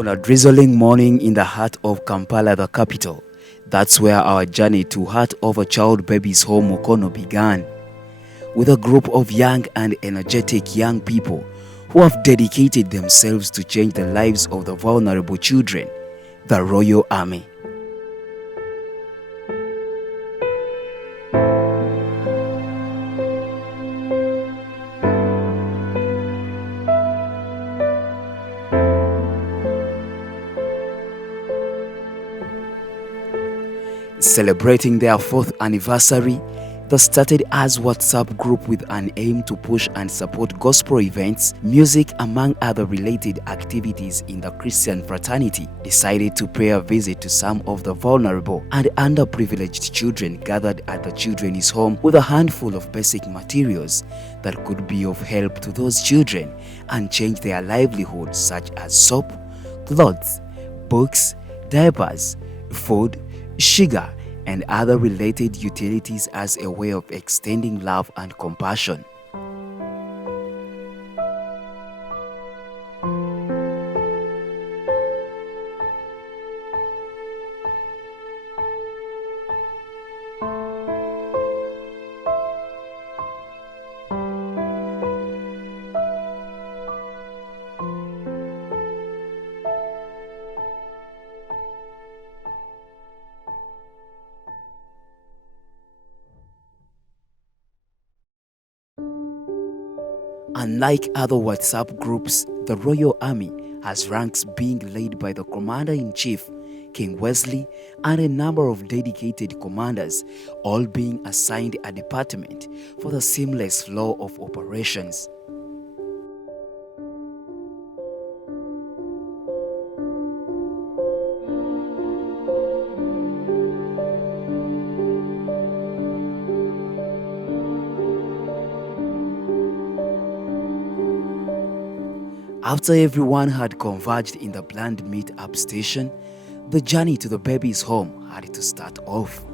On a drizzling morning in the heart of Kampala, the capital, that's where our journey to Heart of a Child Baby's Home Mukono began. With a group of young and energetic young people who have dedicated themselves to change the lives of the vulnerable children, the Royal Army. Celebrating their 4th anniversary, they started as WhatsApp group with an aim to push and support gospel events, music, among other related activities in the Christian fraternity. Decided to pay a visit to some of the vulnerable and underprivileged children gathered at the children's home with a handful of basic materials that could be of help to those children and change their livelihoods, such as soap, clothes, books, diapers, food, sugar, and other related utilities as a way of extending love and compassion. Unlike other WhatsApp groups, the Royal Army has ranks being led by the Commander-in-Chief, King Wesley, and a number of dedicated commanders, all being assigned a department for the seamless flow of operations. After everyone had converged in the planned meet-up station, the journey to the baby's home had to start off.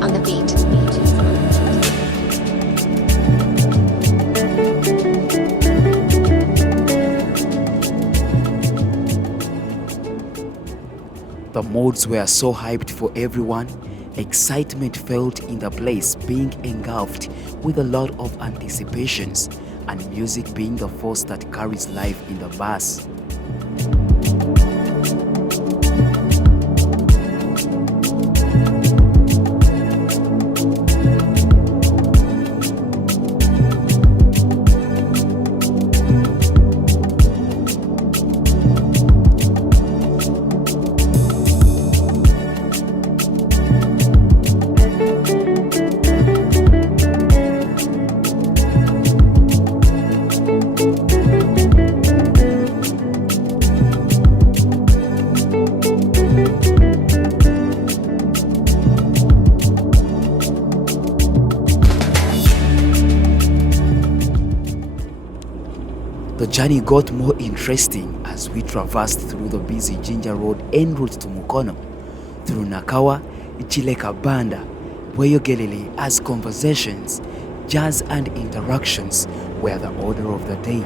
On the beat. The moods were so hyped for everyone, excitement felt in the place, being engulfed with a lot of anticipations, and music being the force that carries life in the bus. The journey got more interesting as we traversed through the busy Jinja Road en route to Mukono, through Nakawa, Chileka-Banda, Bweyogelele, as conversations, jazz and interactions were the order of the day.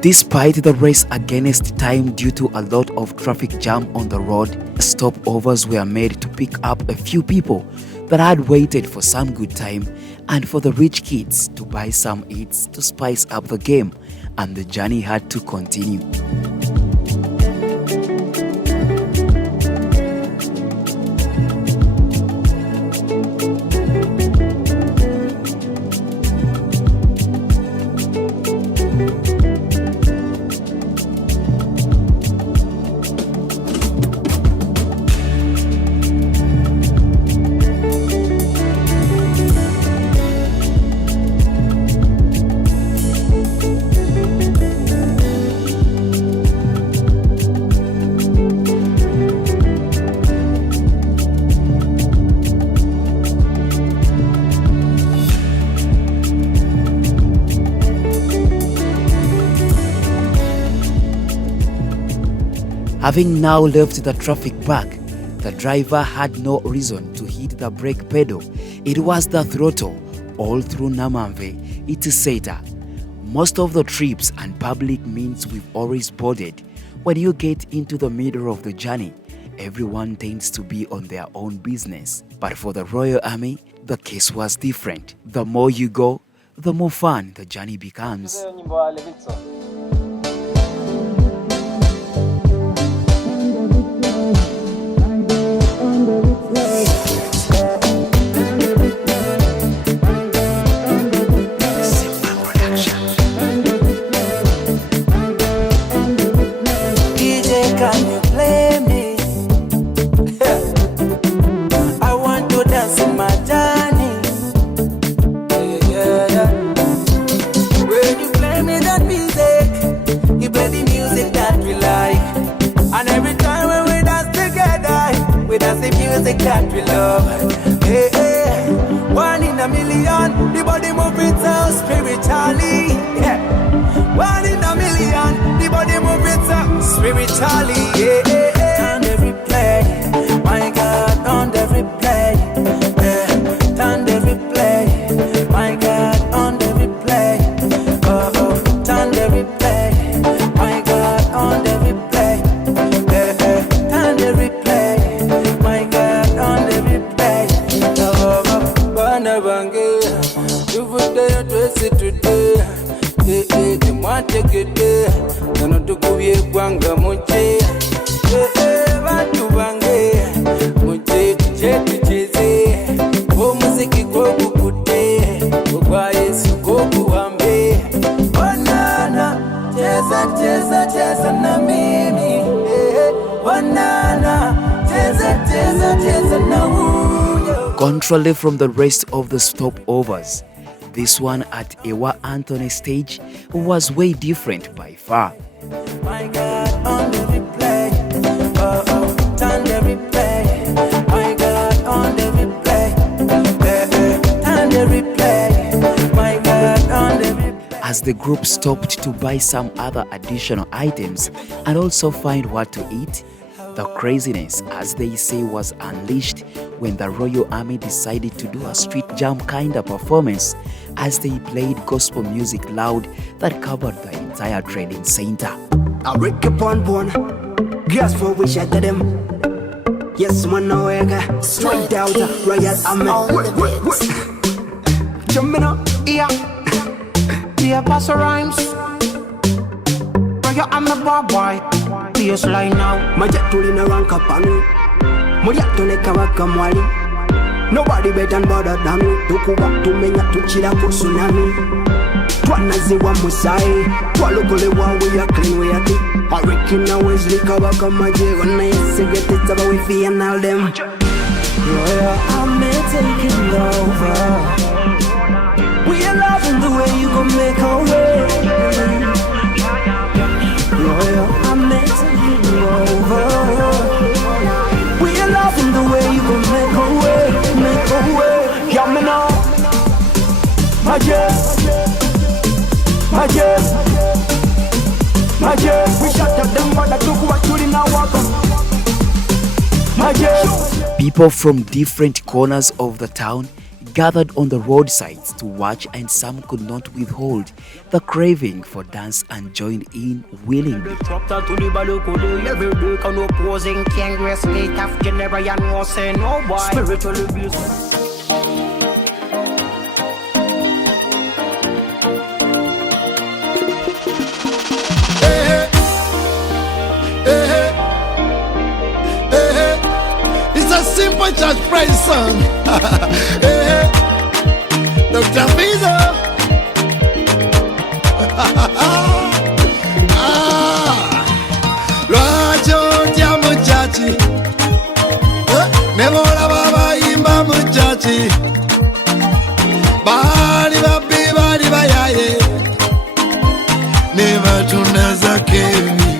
Despite the race against time due to a lot of traffic jam on the road, stopovers were made to pick up a few people that had waited for some good time and for the rich kids to buy some eats to spice up the game, and the journey had to continue. Having now left the traffic back, the driver had no reason to hit the brake pedal. It was the throttle all through Namamve, Itiseta. Most of the trips and public means we've always boarded. When you get into the middle of the journey, everyone tends to be on their own business. But for the Royal Army, the case was different. The more you go, the more fun the journey becomes. That we love, hey, hey. 1 in a million, the body move it so spiritually, yeah. 1 in a million, the body move it so spiritually, yeah, yeah, yeah. On every play, my God, on every play, yeah. On every play, my God, on every play, oh, oh. On every play, my God, on every play, yeah, yeah. On every play, my God. Contrary from the rest of the stopovers, this one at Ewa Anthony stage was way different by far. My God, on the replay, oh, oh, on the replay, my God, on the replay, on the replay, my God, on the replay. As the group stopped to buy some other additional items and also find what to eat, the craziness, as they say, was unleashed when the Royal Army decided to do a street jam kind of performance as they played gospel music loud that covered the entire trading center. I break upon bone, gas for wish I them. Yes, man, no ega, straight out, Royal Army. Jumping up, yeah, yeah, pass the rhymes. Royal Army, boy. This line now, my jet tool in a rank up on me. Moya to neka waka mwali. Nobody better and better than me. Tukuba tumenya tuchira ku tsunami. Twanaziwa musai. Twalokole wa we are clean we are deep. I reckon now is lika waka maje. When I say get it about we fee and all them. Royal Army taking over. We are loving the way you gon' make our way. Royal Army taking over. We are loving the way you gon' make a way. Yeah, me now. My yes, my yes, my yes. We shut up them, but I took what you didn't walk on. My yes. People from different corners of the town gathered on the roadsides to watch, and some could not withhold the craving for dance and joined in willingly. Spiritual abuse. It's a simple church praise song. Dr. Visa. Lwacho ntya muchachi. Nebola baba imba muchachi. Bali babi bali bayaye. Neva tunazake vivi.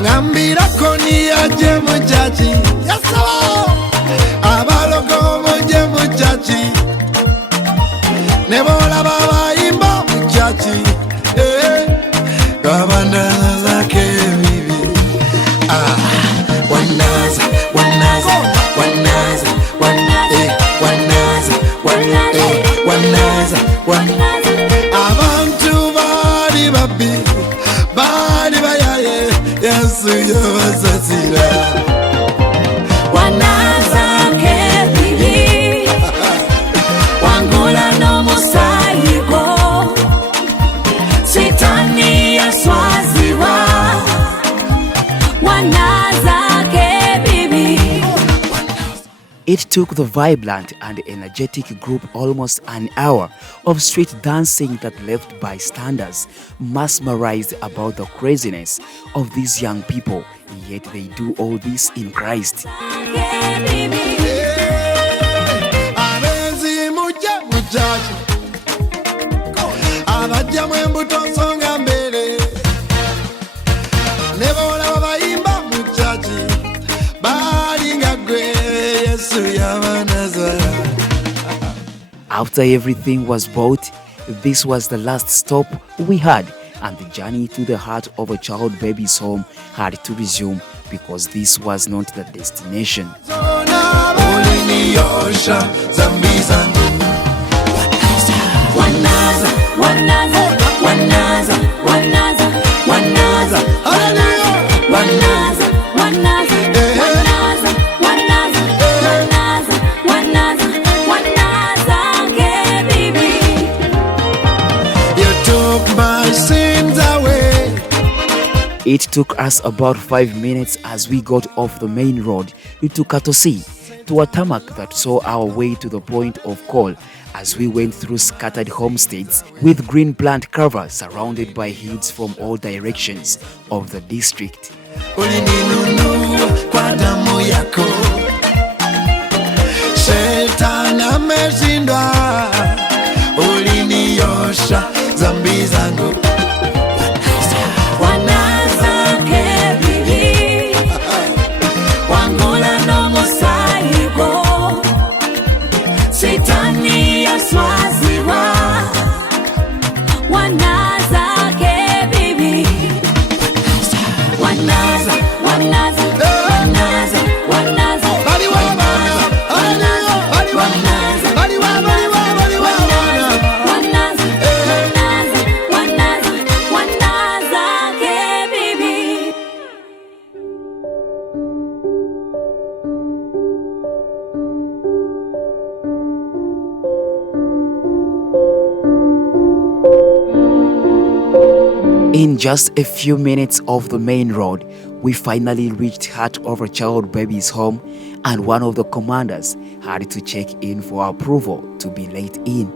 Ngambira koni aje muchachi. Yasawa. Abalogo moje muchachi. Nebola baba imba muchachi. Kabanda zake vivi. Yesu yabasasira. Wanazake bibi Wangula no musayiko Sitani ya swaziwa Wanazake bibi. It took the vibrant and energetic group almost an hour of street dancing that left bystanders mesmerized about the craziness of these young people, yet they do all this in Christ. Abenzi muje muchachi abajja mwembuto nsonga mbere nebola babayimba muchachi balinga gwe Yesu yabanazara. After everything was bought, this was the last stop we had, and the journey to the heart of a child baby's home had to resume because this was not the destination. Uliniosha zambi zangu. Wanaza, wanaza, wanaza, wanaza, wanaza, wanaza, wanaza, wanaza, wanaza, wanaza, wanaza, wanaza, ke bibi. You took my sins away. It took us about 5 minutes as we got off the main road to Katosi, to a tarmac that saw our way to the point of call as we went through scattered homesteads with green plant cover surrounded by heads from all directions of the district. Ulininunua kwa damu yako. Shetani ameshindwa. Uliniosha zambi zangu. Wanaza ke bibi Wangula no musayiko Sitani ya swaziwa Wanaza ke bibi Wanaza, wanaza, wanaza, wanaza, wanaza, wanaza, wanaza ke bibi. In just a few minutes off the main road, we finally reached Heart of a Child Baby's home, and one of the commanders had to check in for approval to be let in.